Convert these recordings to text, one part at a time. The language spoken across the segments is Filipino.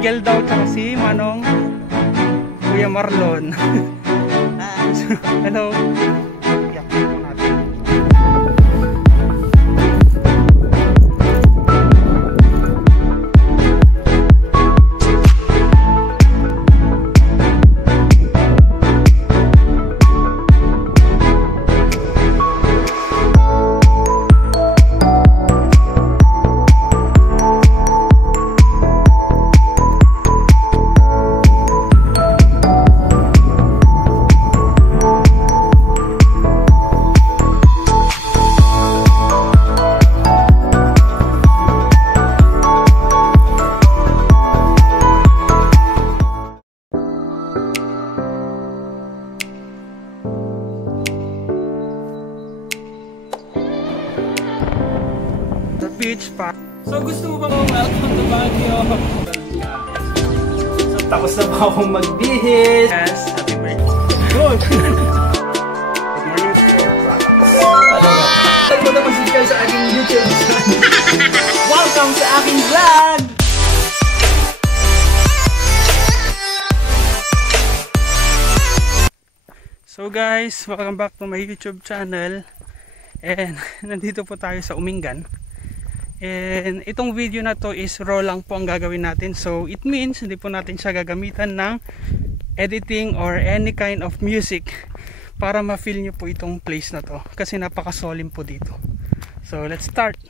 Miguel daw tsaka si Manong Kuya Marlon. Hello. Beach pa. So gusto mo bang welcome to Baguio? So tapos na ba akong magbihis? Yes, happy birthday. Good! Good morning to you. Talaga. Saan mo naman subscribe sa aking YouTube channel? Welcome sa aking vlog! So guys, welcome back to my YouTube channel. And nandito po tayo sa Umingan. And itong video na to is raw lang po ang gagawin natin. So it means hindi po natin siya gagamitan ng editing or any kind of music para ma-feel nyo po itong place na to. Kasi napaka-solemn po dito. So let's start!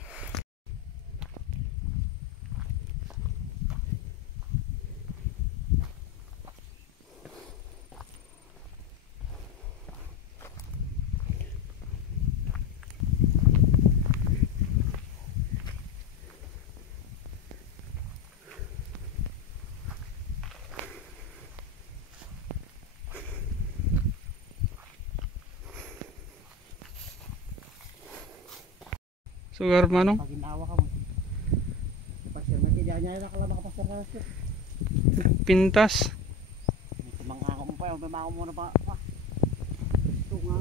So, Manong? Pag inawa ka mo. Pasir na kaya ka lang makapasir na siya. Pintas. Kumangako mo pa, umamako muna pa. Ito nga.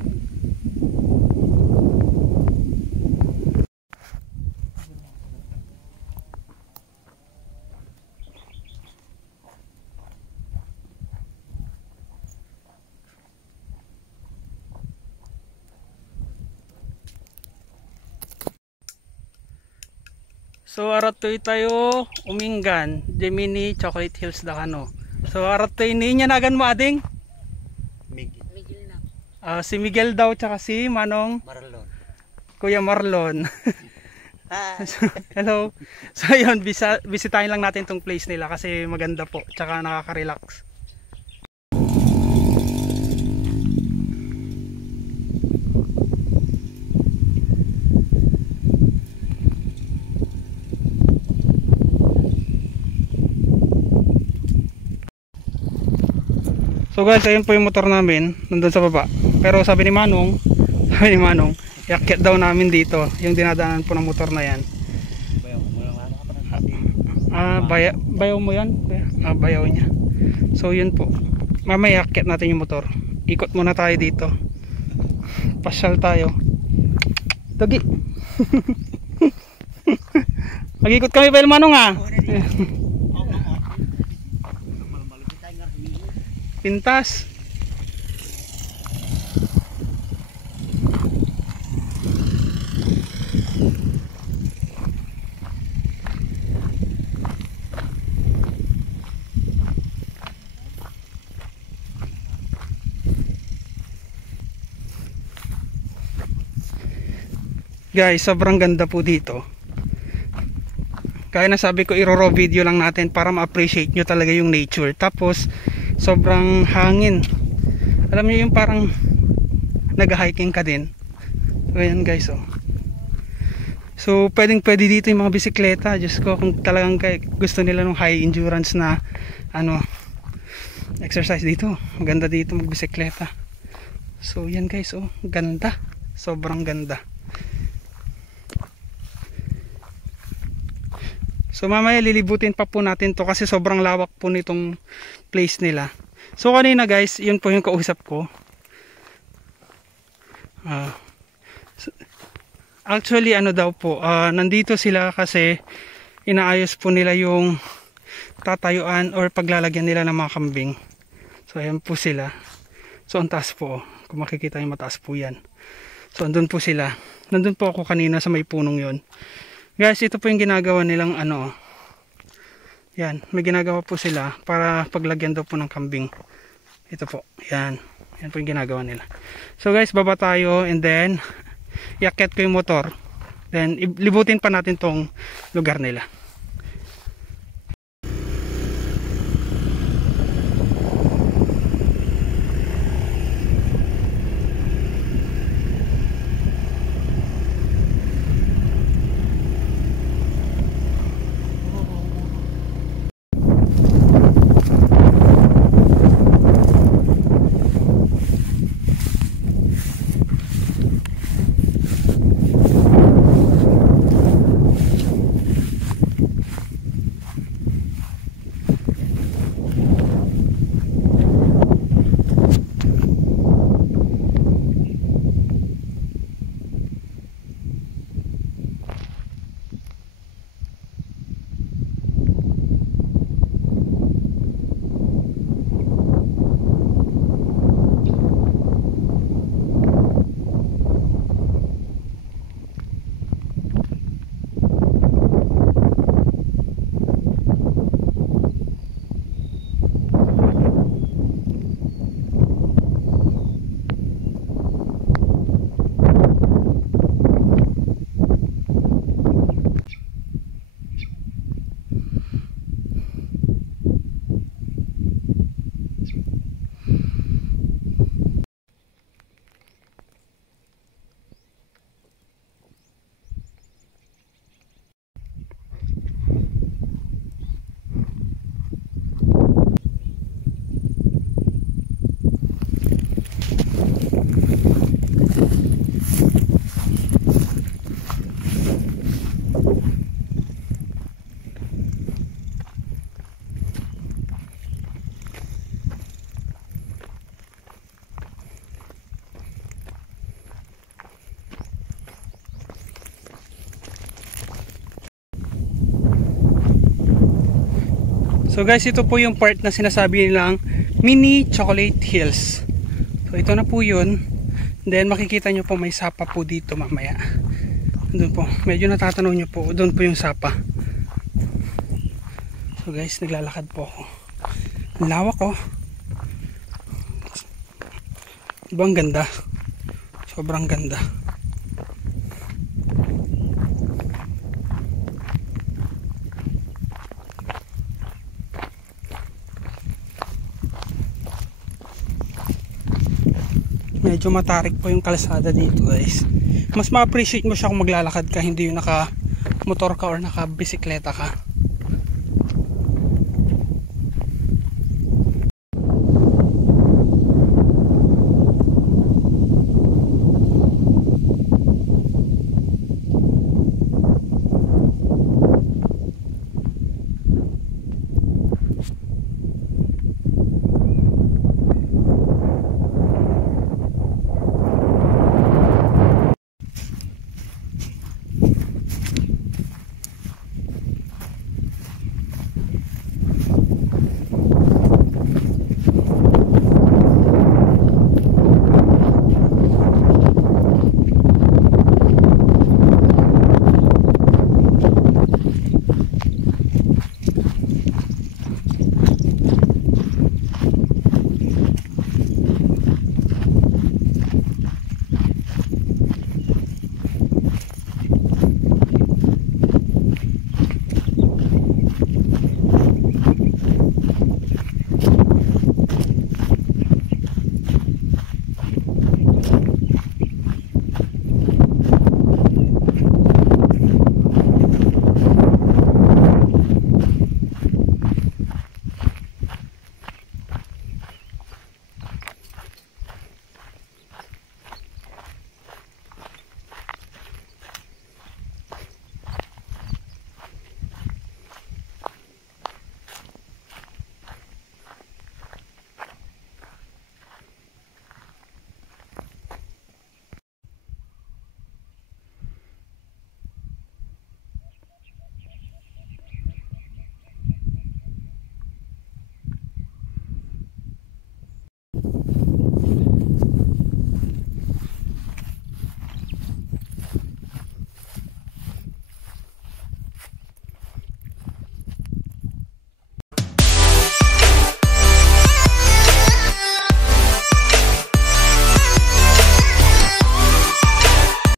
So aratoy tayo Umingan, Gemini Chocolate Hills Dakano. So aratoy ni niya nagan mo ading? Miguel na. Si Miguel daw tsaka si Manong Marlon. Kuya Marlon. So, hello. So yun, bisitahin lang natin tong place nila kasi maganda po, tsaka nakaka-relax. So guys, ayun po yung motor namin nandun sa baba. Pero sabi ni Manong, iakyat daw namin dito yung dinadaanan po ng motor na yan. Bayaw mo yan? Bayaw niya. So yun po. Mamaya iakyat natin yung motor. Ikot muna tayo dito. Pasyal tayo. Dagi. Mag-ikot kami pa, Manong ha. Pintas. Guys, sobrang ganda po dito. Kaya nasabi ko i-raw video lang natin para ma-appreciate nyo talaga yung nature. Tapos sobrang hangin. Alam niyo yung parang nag-hiking ka din. So ayan guys, oh. So pwede dito yung mga bisikleta. Diyos ko, kung talagang gusto nila ng high endurance na exercise dito, maganda dito magbisikleta. So yan guys, oh, ganda. Sobrang ganda. So mamaya lilibutin pa po natin to kasi sobrang lawak po nitong place nila. So kanina guys, yun po yung kausap ko. Actually ano daw po, nandito sila kasi inaayos po nila yung tatayuan or paglalagyan nila ng mga kambing. So ayan po sila. So ang taas po, kung makikita nyo mataas po yan. So andun po sila. Nandun po ako kanina sa may punong yon. Guys, ito po yung ginagawa nilang ano. Yan, may ginagawa po sila para paglagyan daw po ng kambing. Ito po, yan. Yan po yung ginagawa nila. So guys, baba tayo and then iakyat ko yung motor. Then libutin pa natin tong lugar nila. So guys, ito po yung part na sinasabi nilang Mini Chocolate Hills. So ito na po yun. Then makikita nyo po may sapa po dito mamaya. Doon po, medyo natatanong nyo po, doon po yung sapa. So guys, naglalakad po ako. Ang lawak oh. Diba ang ganda? Sobrang ganda. Medyo matarik po yung kalsada dito guys. Mas ma-appreciate mo siya kung maglalakad ka, hindi yung naka motor ka or naka bisikleta ka.